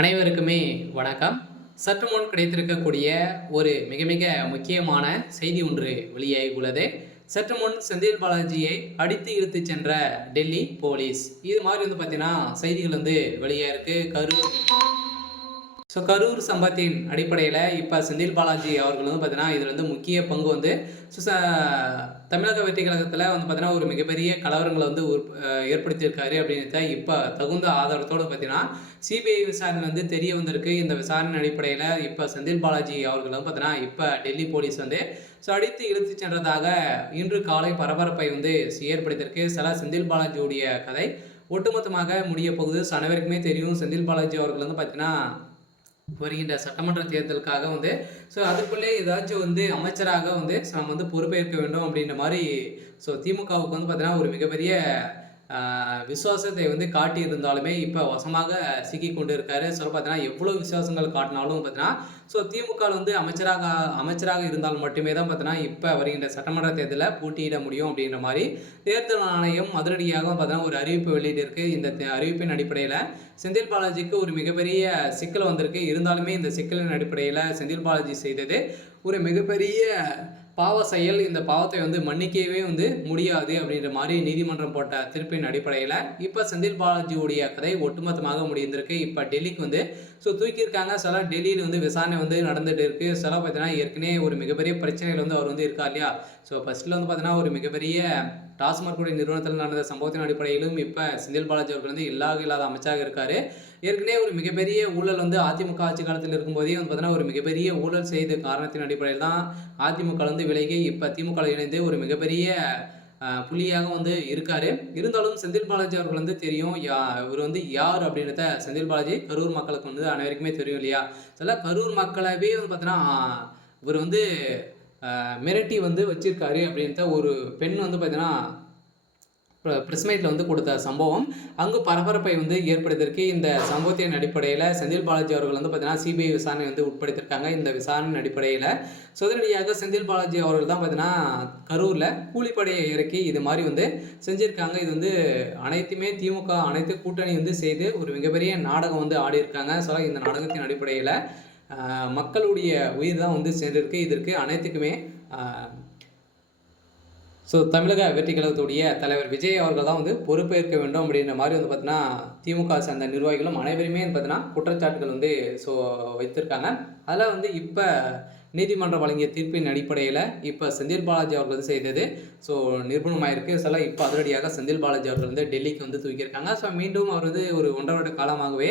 அனைவருக்குமே வணக்கம். சற்று முன் கிடைத்திருக்கக்கூடிய ஒரு மிக மிக முக்கியமான செய்தி ஒன்று வெளியாகி உள்ளது. சற்று முன் செந்தில் பாலாஜியை அடித்து இழுத்துச் சென்ற டெல்லி போலீஸ். இது மாதிரி பார்த்தீங்கன்னா செய்திகள் வெளியா இருக்கு. கரூர் சம்பவத்தின் அடிப்படையில இப்ப செந்தில் பாலாஜி அவர்கள் பார்த்தீங்கன்னா, இதுல முக்கிய பங்கு தமிழக வெற்றி கழகத்துல பார்த்தீங்கன்னா, ஒரு மிகப்பெரிய கலவரங்கள ஏற்படுத்தியிருக்காரு அப்படின்றத இப்ப தகுந்த ஆதாரத்தோட பார்த்தீங்கன்னா, சிபிஐ விசாரணை தெரிய வந்திருக்கு. இந்த விசாரணை அடிப்படையில இப்ப செந்தில் பாலாஜி அவர்கள் பார்த்தீங்கன்னா, இப்ப டெல்லி போலீஸ் அடித்து இழுத்துச் சென்றதாக இன்று காலை பரபரப்பை ஏற்படுத்தியிருக்கு. செந்தில் பாலாஜியுடைய கதை ஒட்டுமொத்தமாக முடிய போகுது. அனைவருக்குமே தெரியும் செந்தில் பாலாஜி அவர்கள் பார்த்தீங்கன்னா வருகின்ற சட்டமன்ற தேர்தலுக்காக அதுக்குள்ளே ஏதாச்சும் அமைச்சராக நம்ம பொறுப்பேற்க வேண்டும் அப்படின்ற மாதிரி திமுகவுக்கு பார்த்தீங்கன்னா ஒரு மிகப்பெரிய விசுவாசத்தை காட்டியிருந்தாலுமே இப்போ வசமாக சிக்கி கொண்டு இருக்காரு. பார்த்தீங்கன்னா எவ்வளோ விசுவாசங்கள் காட்டினாலும் பார்த்தீங்கன்னா திமுக அமைச்சராக இருந்தால் மட்டுமே தான் பார்த்தீங்கன்னா இப்போ வருகின்ற சட்டமன்ற தேர்தலில் போட்டியிட முடியும் அப்படின்ற மாதிரி தேர்தல் ஆணையம் அதிரடியாக பார்த்தீங்கன்னா ஒரு அறிவிப்பு வெளியிட்டிருக்கு. இந்த அறிவிப்பின் அடிப்படையில் செந்தில் பாலாஜிக்கு ஒரு மிகப்பெரிய சிக்கல் வந்திருக்கு. இருந்தாலுமே இந்த சிக்கலின் அடிப்படையில் செந்தில் பாலாஜி செய்தது ஒரு மிகப்பெரிய பாவ செயல். இந்த பாவத்தை மன்னிக்கவே முடியாது அப்படின்ற மாதிரி நீதிமன்றம் போட்ட தீர்ப்பின் அடிப்படையில் இப்போ செந்தில் பாலாஜியுடைய கதை ஒட்டுமொத்தமாக முடிந்திருக்கு. இப்போ டெல்லிக்கு தூக்கியிருக்காங்க. சில டெல்லியில் விசாரணை நடந்துட்டு இருக்கு. சில பார்த்தீங்கன்னா ஏற்கனவே ஒரு மிகப்பெரிய பிரச்சனைகள் அவர் இருக்கா இல்லையா. ஃபர்ஸ்ட்ல பார்த்தீங்கன்னா ஒரு மிகப்பெரிய டாஸ்மாக் நிறுவனத்தில் நடந்த சம்பவத்தின் அடிப்படையிலும் இப்போ செந்தில் பாலாஜி அவர்கள் இல்லாத அமைச்சராக இருக்காரு. ஏற்கனவே ஒரு மிகப்பெரிய ஊழல் அதிமுக ஆட்சி காலத்தில் இருக்கும்போதே பார்த்தீங்கன்னா ஒரு மிகப்பெரிய ஊழல் செய்த காரணத்தின் அடிப்படையில் தான் அதிமுக விலகி இப்போ திமுக இணைந்து ஒரு மிகப்பெரிய புள்ளியாக இருக்காரு. இருந்தாலும் செந்தில் பாலாஜி அவர்கள் தெரியும் இவர் யார் அப்படின்றத. செந்தில் பாலாஜி கரூர் மக்களுக்கு அனைவருக்குமே தெரியும் இல்லையா. சில கரூர் மக்களவே பார்த்தீங்கன்னா இவர் மிரட்டி வச்சிருக்காரு அப்படின்ற ஒரு பெண் பார்த்தீங்கன்னா ப்ரெஸ் மீட்டில் கொடுத்த சம்பவம் அங்கு பரபரப்பை ஏற்படுத்தியிருக்கு. இந்த சம்பவத்தின் அடிப்படையில் செந்தில் பாலாஜி அவர்கள் பார்த்தீங்கன்னா சிபிஐ விசாரணை உட்படுத்தியிருக்காங்க. இந்த விசாரணையின் அடிப்படையில் உடனடியாக செந்தில் பாலாஜி அவர்கள் தான் பார்த்தீங்கன்னா கரூரில் கூலிப்படையை இறக்கி இது மாதிரி செஞ்சுருக்காங்க. இது அனைத்துமே திமுக அனைத்து கூட்டணி செய்து ஒரு மிகப்பெரிய நாடகம் ஆடியிருக்காங்க. இந்த நாடகத்தின் அடிப்படையில் மக்களுடைய உயிர் தான் சென்றிருக்கு. இதற்கு அனைத்துக்குமே தமிழக வெற்றி கழகத்துடைய தலைவர் விஜய் அவர்கள் தான் பொறுப்பேற்க வேண்டும் அப்படின்ற மாதிரி பார்த்தீங்கன்னா திமுக சேர்ந்த நிர்வாகிகளும் அனைவருமே பார்த்தீங்கன்னா குற்றச்சாட்டுகள் வைத்திருக்காங்க. அதில் இப்போ நீதிமன்றம் வழங்கிய தீர்ப்பின் அடிப்படையில் இப்போ செந்தில் பாலாஜி அவர்கள் செய்தது நிரூபணமாயிருக்கு. இப்போ அதிரடியாக செந்தில் பாலாஜி அவர்கள் டெல்லிக்கு தூக்கியிருக்காங்க. மீண்டும் அவர் ஒரு 1.5 வருட காலமாகவே